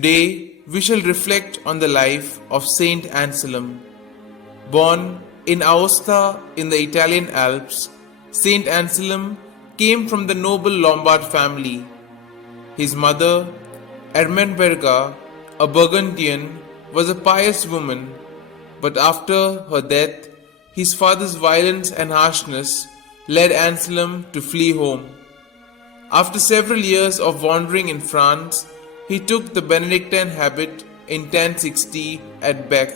Today, we shall reflect on the life of St Anselm. Born in Aosta in the Italian Alps, St Anselm came from the noble Lombard family. His mother, Ermenberga, a Burgundian, was a pious woman, but after her death, his father's violence and harshness led Anselm to flee home. After several years of wandering in France, he took the Benedictine habit in 1060 at Bec,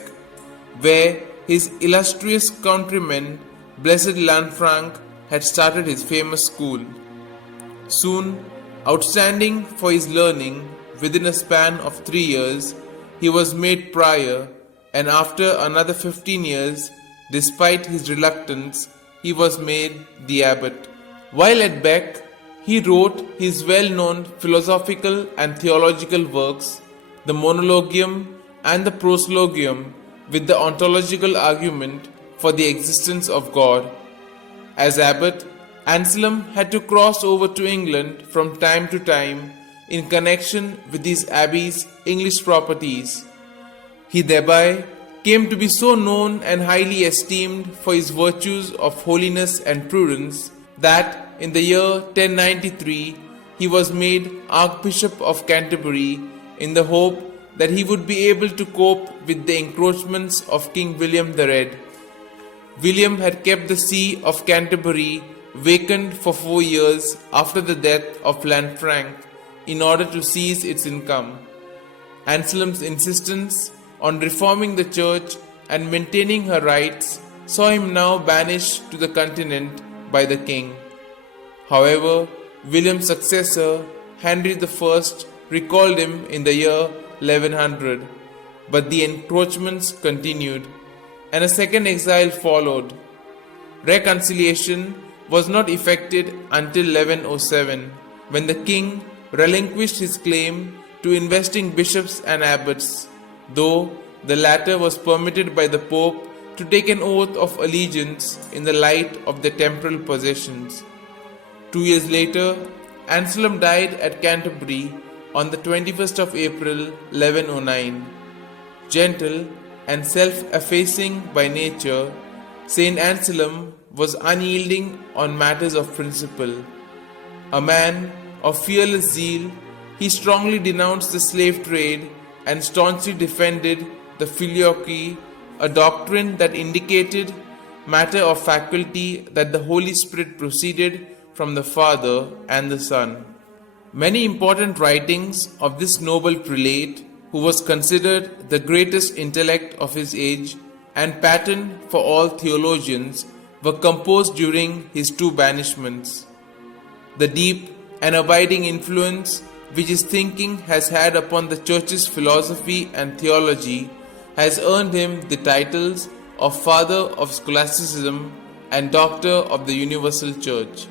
where his illustrious countryman, Blessed Lanfranc, had started his famous school. Soon, outstanding for his learning, within a span of 3 years, he was made prior, and after another 15 years, despite his reluctance, he was made the abbot. While at Bec, he wrote his well-known philosophical and theological works, the Monologium and the Proslogium, with the ontological argument for the existence of God. As abbot, Anselm had to cross over to England from time to time in connection with his abbey's English properties. He thereby came to be so known and highly esteemed for his virtues of holiness and prudence that in the year 1093 he was made Archbishop of Canterbury in the hope that he would be able to cope with the encroachments of King William the Red. William had kept the see of Canterbury vacant for 4 years after the death of Lanfranc in order to seize its income. Anselm's insistence on reforming the church and maintaining her rights saw him now banished to the continent by the king. However, William's successor, Henry I, recalled him in the year 1100, but the encroachments continued, and a second exile followed. Reconciliation was not effected until 1107, when the king relinquished his claim to investing bishops and abbots, though the latter was permitted by the Pope to take an oath of allegiance in the light of their temporal possessions. 2 years later, Anselm died at Canterbury on the 21st of April 1109. Gentle and self-effacing by nature, St. Anselm was unyielding on matters of principle. A man of fearless zeal, he strongly denounced the slave trade and staunchly defended the filioque, a doctrine that indicated matter of faculty that the Holy Spirit proceeded from the Father and the Son. Many important writings of this noble prelate, who was considered the greatest intellect of his age and pattern for all theologians, were composed during his 2 banishments. The deep and abiding influence which his thinking has had upon the Church's philosophy and theology has earned him the titles of Father of Scholasticism and Doctor of the Universal Church.